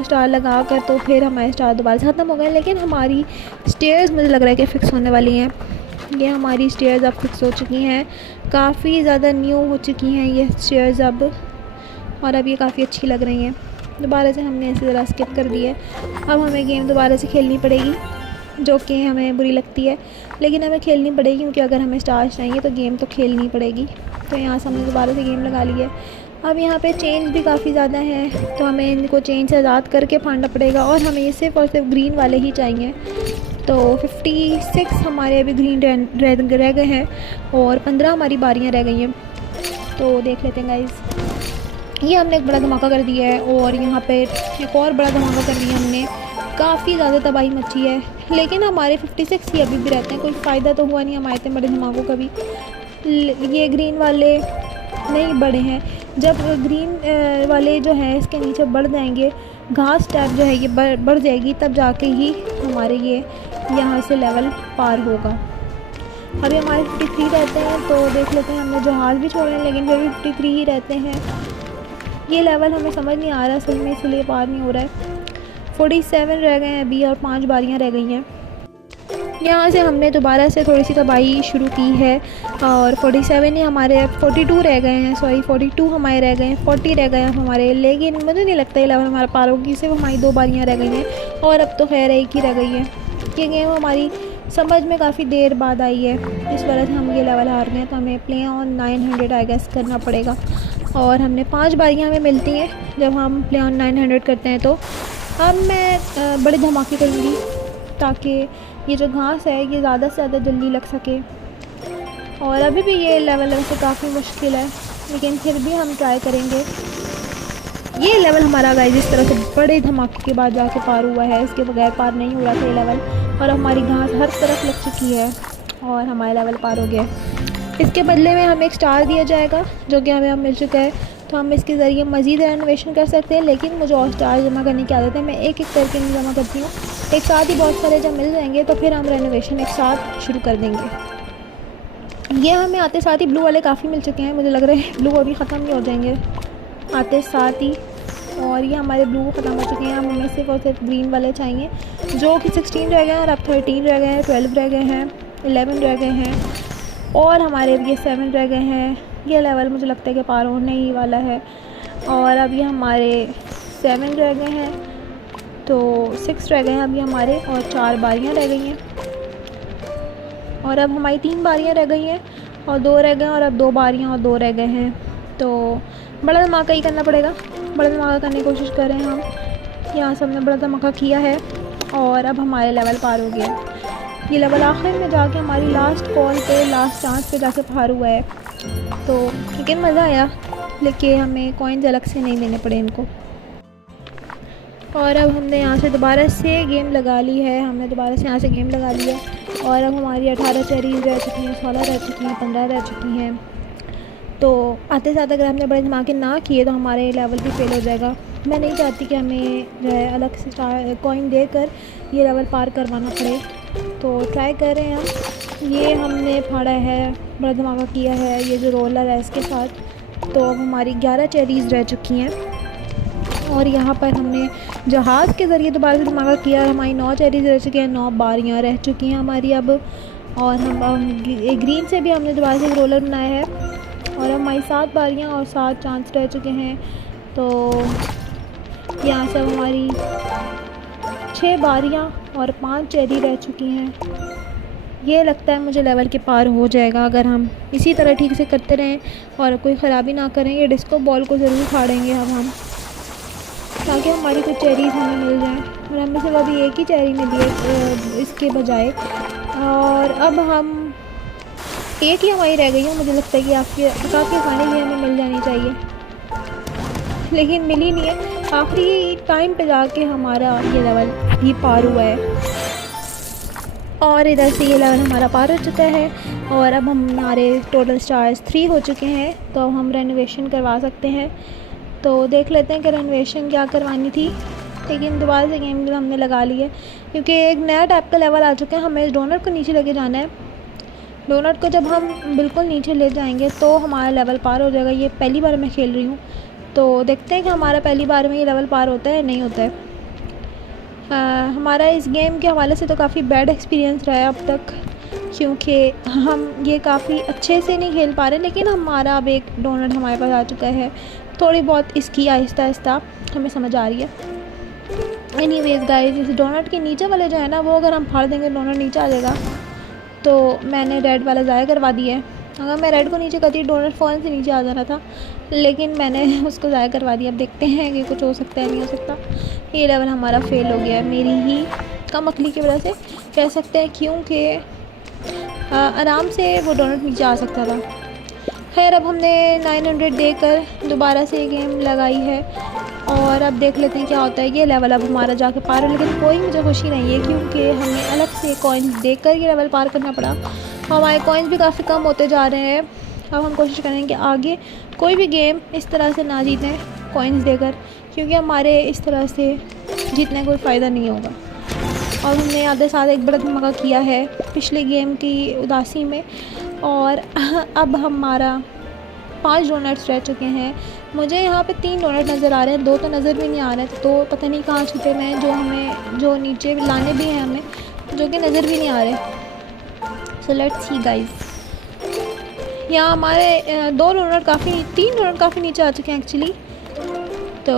दोनों स्टार लगा कर तो फिर हमारे स्टार दोबारा से ख़त्म हो गए। लेकिन हमारी स्टेयर्स मुझे लग रहा है कि फ़िक्स होने वाली हैं। ये हमारी स्टेयर्स अब फिक्स हो चुकी हैं, काफ़ी ज़्यादा न्यू हो चुकी हैं ये स्टेयर्स अब, और अब ये काफ़ी अच्छी लग रही हैं। दोबारा से हमने इसे ज़रा स्किप कर दिया। अब हमें गेम दोबारा से खेलनी पड़ेगी, जो कि हमें बुरी लगती है, लेकिन हमें खेलनी पड़ेगी क्योंकि अगर हमें स्टार्स चाहिए तो गेम तो खेलनी पड़ेगी। तो यहाँ से हमने दोबारा से गेम लगा ली है। अब यहाँ पे चेंज भी काफ़ी ज़्यादा है, तो हमें इनको चेंज से आज़ाद करके फाड़ना पड़ेगा, और हमें ये सिर्फ और सिर्फ ग्रीन वाले ही चाहिए। तो 56 हमारे अभी ग्रीन रह गए हैं और 15 हमारी बारियाँ रह गई हैं। तो देख लेते हैं गाइस, ये हमने एक बड़ा धमाका कर दिया है, और यहाँ पे एक और बड़ा धमाका कर दिया हमने, काफ़ी ज़्यादा तबाही मची है। लेकिन हमारे 56 ही अभी भी रहते हैं, कोई फ़ायदा तो हुआ नहीं हमारे इतने बड़े धमाकों का भी। ये ग्रीन वाले नहीं बढ़े हैं, जब ग्रीन वाले जो हैं इसके नीचे बढ़ जाएंगे, घास टाइप जो है ये बढ़ जाएगी, तब जाके ही हमारे ये यहाँ से लेवल पार होगा। अभी हमारे 53 रहते हैं, तो देख लेते हैं, हमने जहाज़ भी छोड़े हैं लेकिन फिर भी 53 ही रहते हैं। ये लेवल हमें समझ नहीं आ रहा सही में, इसलिए पार नहीं हो रहा है। 47 रह गए हैं अभी और 5 बारियाँ रह गई हैं। यहाँ से हमने दोबारा से थोड़ी सी तबाही शुरू की है, और 47 ही हमारे 42 रह गए हैं, सॉरी 42 हमारे रह गए हैं, 40 रह गए हैं हमारे। लेकिन मुझे नहीं लगता ये लेवल हमारा पार होगी, सिर्फ हमारी 2 बारियाँ रह गई हैं, और अब तो खैर एक ही रह गई है। ये गेम हमारी समझ में काफ़ी देर बाद आई है, इस वजह से हम ये लेवल हार गए। तो हमें प्ले ऑन 900 आई गेस करना पड़ेगा, और हमने 5 बारियाँ हमें मिलती हैं जब हम प्ले ऑन 900 करते हैं। तो अब मैं बड़े धमाके करूँगी ताकि ये जो घास है ये ज़्यादा से ज़्यादा जल्दी लग सके। और अभी भी ये लेवल वैसे काफ़ी मुश्किल है, लेकिन फिर भी हम ट्राई करेंगे। ये लेवल हमारा गाइस इस तरह से बड़े धमाके के बाद जाके पार हुआ है, इसके बगैर पार नहीं हो रहा था ये लेवल। और हमारी घास हर तरफ लग चुकी है और हमारा लेवल पार हो गया। इसके बदले में हमें एक स्टार दिया जाएगा, जो कि हमें अब मिल चुका है। तो हम इसके ज़रिए मज़ीद रेनोवेशन कर सकते हैं, लेकिन मुझे और स्टार जमा करने की आदत है, मैं एक एक करके नहीं जमा करती हूँ, एक साथ ही बहुत सारे जब मिल जाएंगे तो फिर हम रेनोवेशन एक साथ शुरू कर देंगे। ये हमें आते साथ ही ब्लू वाले काफ़ी मिल चुके हैं, मुझे लग रहा है ब्लू अभी ख़त्म नहीं हो जाएंगे आते साथ ही। और ये हमारे ब्लू ख़त्म हो चुके हैं, अब हमें सिर्फ और सिर्फ ग्रीन वाले चाहिए, जो कि 16 रह गए हैं, और अब 13 रह गए हैं, 12 रह गए हैं, 11 रह गए हैं, और हमारे ये 7 रह गए हैं। ये लेवल मुझे लगता है कि पार होने ही वाला है। और अब ये हमारे 7 रह गए हैं, तो 6 रह गए हैं अभी हमारे, और 4 बारियाँ रह गई हैं। और अब हमारी 3 बारियाँ रह गई हैं और 2 रह गए हैं, और अब 2 बारियाँ और 2 रह गए हैं। तो बड़ा धमाका ही करना पड़ेगा, बड़ा धमाका करने की कोशिश कर रहे हैं हम। यहाँ से हमने बड़ा धमाका किया है और अब हमारे लेवल पार हो गया। ये लेवल आखिर में जाके हमारी लास्ट कॉल पे, लास्ट चांस पे जाके पार हुआ है। तो लेकिन मज़ा आया, लेकिन हमें कॉइन्स अलग से नहीं देने पड़े इनको। और अब हमने यहाँ से दोबारा से गेम लगा ली है, हमने दोबारा से यहाँ से गेम लगा लिया, और अब हमारी 18 चेरीज़ रह चुकी हैं, 16 रह चुकी हैं, 15 रह चुकी हैं। तो आते साथ अगर हमने बड़े धमाके ना किए तो हमारे लेवल भी फेल हो जाएगा। मैं नहीं चाहती कि हमें जो है अलग से कॉइन देकर ये लेवल पार करवाना पड़े, तो ट्राई कर रहे हैं हम। ये हमने फाड़ा है, बड़ा धमाका किया है, ये जो रोलर है इसके साथ। तो अब हमारी 11 चेरीज़ रह चुकी हैं, और यहाँ पर हमने जहाज़ के ज़रिए दोबारा से धमाका किया, हमारी 9 चेरीज़ रह चुकी हैं, 9 बारियाँ रह चुकी हैं हमारी अब। और हम ग्रीन से भी हमने दोबारा से रोलर बनाया है, और हमारी 7 बारियाँ और 7 चांस रह चुके हैं। तो यहाँ से हमारी 6 बारियाँ और 5 चेरी रह चुकी हैं। ये लगता है मुझे लेवल के पार हो जाएगा अगर हम इसी तरह ठीक से करते रहें और कोई ख़राबी ना करें। ये डिस्को बॉल को ज़रूर फाड़ेंगे अब हम, ताकि हमारी कुछ चेरीज़ हमें मिल जाएँ। और हमें सिर्फ अभी एक ही चेरी मिली है इसके बजाय, और अब हम एक ही हमारी रह गई है। मुझे लगता है कि काफ़ी आसानी से हमें मिल जानी चाहिए, लेकिन मिली नहीं है। आखिरी टाइम पे जाके हमारा ये लेवल भी पार हुआ है, और इधर से ये लेवल हमारा पार हो चुका है। और अब हमारे टोटल स्टार्स 3 हो चुके हैं, तो हम रेनोवेशन करवा सकते हैं। तो देख लेते हैं कि रेनोवेशन क्या करवानी थी, लेकिन दोबारा से गेम हमने लगा ली है क्योंकि एक नया टाइप का लेवल आ चुका है। हमें इस डोनट को नीचे लेके जाना है। डोनट को जब हम बिल्कुल नीचे ले जाएंगे तो हमारा लेवल पार हो जाएगा। ये पहली बार मैं खेल रही हूँ, तो देखते हैं कि हमारा पहली बार में ये लेवल पार होता है नहीं होता है। हमारा इस गेम के हवाले से तो काफ़ी बैड एक्सपीरियंस रहा है अब तक, क्योंकि हम ये काफ़ी अच्छे से नहीं खेल पा रहे, लेकिन हमारा अब एक डोनट हमारे पास आ चुका है। थोड़ी बहुत इसकी आहिस्ता आहिस्ता हमें समझ आ रही है। एनीवेज गाइस, इस डोनट के नीचे वाले जो है ना, वो अगर हम फाड़ देंगे डोनट नीचे आ जाएगा। तो मैंने रेड वाला ज़ाया करवा दिया है। अगर मैं रेड को नीचे करती डोनट फ़ौरन से नीचे आ जाना था, लेकिन मैंने उसको ज़ाया करवा दिया। अब देखते हैं कि कुछ हो सकता है नहीं हो सकता। ये लेवल हमारा फ़ेल हो गया है, मेरी ही कम अकली की वजह से कह सकते हैं, क्योंकि आराम से वो डोनट नीचे आ सकता था। खैर, अब हमने 900 देकर दोबारा से ये गेम लगाई है और अब देख लेते हैं क्या होता है। ये लेवल अब हमारा जाके पार है, लेकिन कोई मुझे खुशी नहीं है, क्योंकि हमें अलग से कॉइन्स देकर ये लेवल पार करना पड़ा। हमारे कॉइन्स भी काफ़ी कम होते जा रहे हैं। अब हम कोशिश करेंगे कि आगे कोई भी गेम इस तरह से ना जीतें कॉइन्स देकर, क्योंकि हमारे इस तरह से जीतने कोई फ़ायदा नहीं होगा। और हमने आधे साथ एक बड़ा धमाका किया है पिछले गेम की उदासी में, और अब हमारा 5 डोनट्स रह चुके हैं। मुझे यहाँ पे 3 डोनट नज़र आ रहे हैं, 2 तो नज़र भी नहीं आ रहे थे, तो पता नहीं कहाँ छुपे हुए हैं, जो नीचे लाने भी हैं हमें, जो कि नज़र भी नहीं आ रहे। सो लेट्स सी गाइस, यहाँ हमारे 3 डोनट काफ़ी नीचे आ चुके हैं एक्चुअली। तो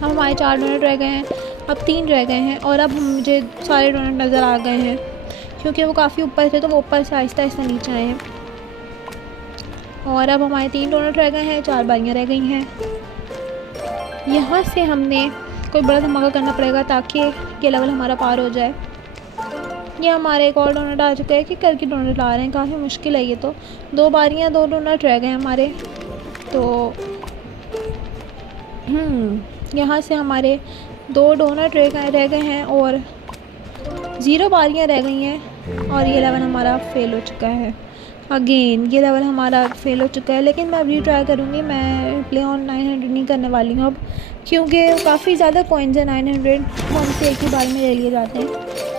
हम हमारे 4 डोनट रह गए हैं, अब 3 रह गए हैं, और अब मुझे सारे डोनट नज़र आ गए हैं, क्योंकि वो काफ़ी ऊपर थे, तो वो ऊपर से आहिस्ता आहिस्ता नीचे आए हैं। और अब हमारे 3 डोनट रह गए हैं, 4 बारियाँ रह गई हैं। यहाँ से हमने कोई बड़ा धमाका करना पड़ेगा ताकि ये लेवल हमारा पार हो जाए। ये हमारे एक और डोनट आ चुका है कि करके डोनट ला रहे हैं, काफ़ी मुश्किल है ये तो। 2 बारियाँ 2 डोनट रह गए हमारे। तो यहाँ से हमारे 2 डोनट रह गए हैं और 0 बारियाँ रह गई हैं, और ये लेवल हमारा फ़ेल हो चुका है। अगेन ये लेवल हमारा फ़ेल हो चुका है, लेकिन मैं अभी ट्राई करूँगी। मैं प्ले ऑन 900 नहीं करने वाली हूँ अब, क्योंकि काफ़ी ज़्यादा कॉइन्स हैं। 900 वो हमसे एक ही बार में ले लिए जाते हैं,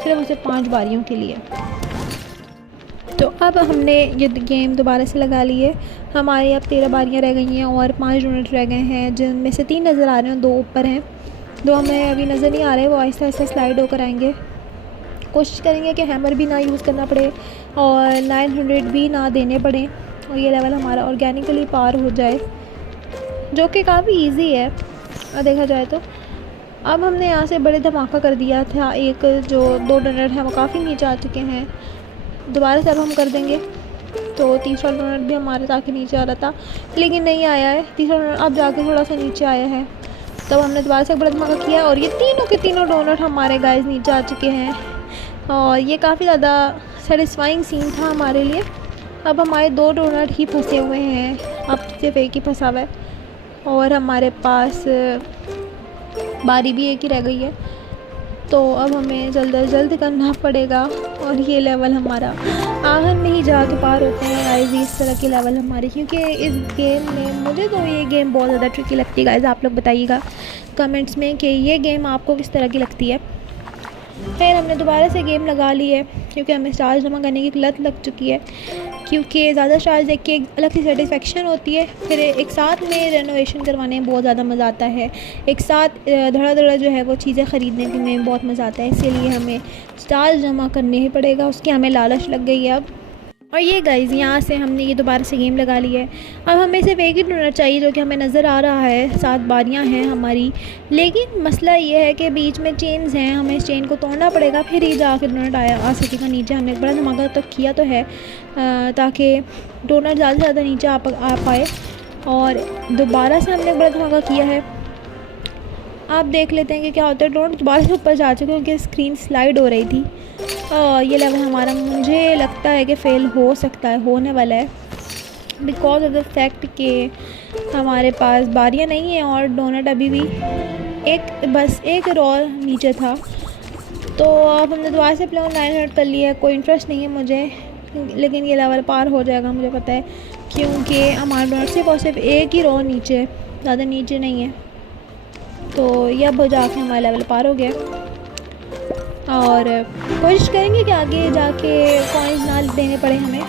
सिर्फ उसे 5 बारियों के लिए। तो अब हमने ये गेम दोबारा से लगा ली है। हमारी अब 13 बारियाँ रह गई हैं और 5 डोनट रह गए हैं, जिनमें से 3 नज़र आ रहे हैं, 2 ऊपर हैं, 2 हमें अभी नज़र नहीं आ रहे। वो आहिस्ता आहिस्ता स्लाइड होकर आएंगे। कोशिश करेंगे कि हैमर भी ना यूज़ करना पड़े और 900 भी ना देने पड़े, और ये लेवल हमारा ऑर्गेनिकली पार हो जाए, जो कि काफ़ी इजी है और देखा जाए तो। अब हमने यहाँ से बड़े धमाका कर दिया था। एक जो 2 डोनट हैं वो काफ़ी नीचे आ चुके हैं, दोबारा से अब हम कर देंगे। तो तीसरा डोनट भी हमारे ताकि नीचे आ रहा था, लेकिन नहीं आया है। तीसरा डोनट अब जाके थोड़ा सा नीचे आया है, तब हमने दोबारा से बड़ा धमाका किया, और ये तीनों के तीनों डोनट हमारे गाइस नीचे आ चुके हैं। और ये काफ़ी ज़्यादा सेटिस्फाइंग सीन था हमारे लिए। अब हमारे 2 डोनट ही फंसे हुए हैं, अब सिर्फ एक ही फंसा हुआ है, और हमारे पास बारी भी एक ही रह गई है। तो अब हमें जल्द से जल्द करना पड़ेगा, और ये लेवल हमारा आखिर में ही जाके पार होते हैं गाइस। इस तरह के लेवल हमारे, क्योंकि इस गेम में मुझे तो ये गेम बहुत ज़्यादा ट्रिकी लगती है गाइस। आप लोग बताइएगा कमेंट्स में कि ये गेम आपको किस तरह की लगती है। खैर, हमने दोबारा से गेम लगा ली है, क्योंकि हमें स्टार्स जमा करने की लत लग चुकी है, क्योंकि ज़्यादा स्टार्स देख के एक अलग सी सेटिस्फेक्शन होती है। फिर एक साथ में रेनोवेशन करवाने में बहुत ज़्यादा मज़ा आता है, एक साथ धड़ा जो है वो चीज़ें ख़रीदने में बहुत मज़ा आता है। इसीलिए हमें स्टार्स जमा करने ही पड़ेगा, उसकी हमें लालच लग गई है अब। और ये गाइस, यहाँ से हमने ये दोबारा से गेम लगा ली है। अब हमें सिर्फ एक ही डोनट चाहिए, जो कि हमें नज़र आ रहा है। 7 बारियाँ हैं हमारी, लेकिन मसला ये है कि बीच में चेन्स हैं, हमें इस चेन को तोड़ना पड़ेगा, फिर ही जाके डोनट आ सकेगा नीचे। हमने एक बड़ा धमाका तो किया तो है, ताकि डोनट ज़्यादा से ज़्यादा नीचे आ पाए, और दोबारा से हमने एक बड़ा धमाका किया है। आप देख लेते हैं कि क्या होता है। डोनट दोबारा से ऊपर जा चुके, क्योंकि स्क्रीन स्लाइड हो रही थी। ये लेवल हमारा मुझे लगता है कि फ़ेल हो सकता है, होने वाला है, बिकॉज ऑफ द फैक्ट कि हमारे पास बारियाँ नहीं हैं और डोनट अभी भी बस एक रोल नीचे था। तो अब हमने दोबारा से प्ले ऑन 900 कर लिया है। कोई इंटरेस्ट नहीं है मुझे, लेकिन ये लेवल पार हो जाएगा मुझे पता है, क्योंकि हमारा डोनट सिर्फ और सिर्फ एक ही रो नीचे है, ज़्यादा नीचे नहीं है। तो ये अब जाके हमारा लेवल पार हो गया, और कोशिश करेंगे कि आगे जाके कॉइन्स ना देने पड़े हमें,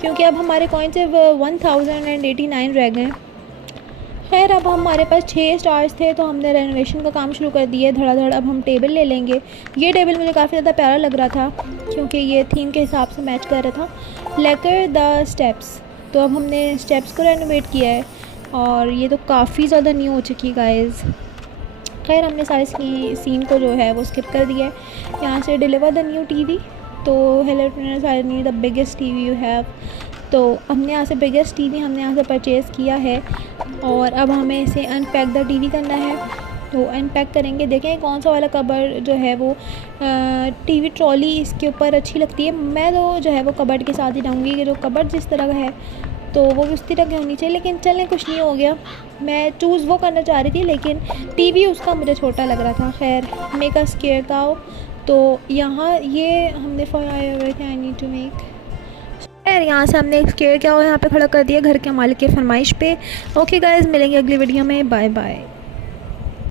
क्योंकि अब हमारे कॉइन सिर्फ 1089 रह गए हैं। खैर अब हमारे पास 6 स्टार्स थे तो हमने रेनोवेशन का काम शुरू कर दिया धड़ाधड़। अब हम टेबल ले लेंगे। ये टेबल मुझे काफ़ी ज़्यादा प्यारा लग रहा था क्योंकि ये थीम के हिसाब से मैच कर रहा था। लेकर द स्टेप्स, तो अब हमने स्टेप्स को रेनोवेट किया है और ये तो काफ़ी ज़्यादा न्यू हो चुकी है गाइस। खैर हमने सारे सीन को जो है वो स्किप कर दिया है। यहाँ से डिलीवर द न्यू टीवी, तो hello I need the biggest TV you have. तो हमने यहाँ से बिगेस्ट टीवी हमने यहाँ से परचेज़ किया है और अब हमें इसे अनपैक द टीवी करना है। तो अनपैक करेंगे, देखें कौन सा वाला कबर जो है वो टीवी ट्रॉली इसके ऊपर अच्छी लगती है। मैं तो जो है वो कबर्ड के साथ ही डालूँगी कि जो कबर्ड जिस तरह का है तो वो उस तरह की होनी चाहिए। लेकिन चलें कुछ नहीं हो गया, मैं चूज़ वो करना चाह रही थी लेकिन टीवी उसका मुझे छोटा लग रहा था। खैर मेक अ स्केयर काउ, तो यहाँ ये हमने for I need to make. खैर यहाँ से हमने एक स्केयर काउ यहाँ पे खड़ा कर दिया घर के मालिक की फरमाइश पे। ओके गाइस, मिलेंगे अगली वीडियो में, बाय बाय।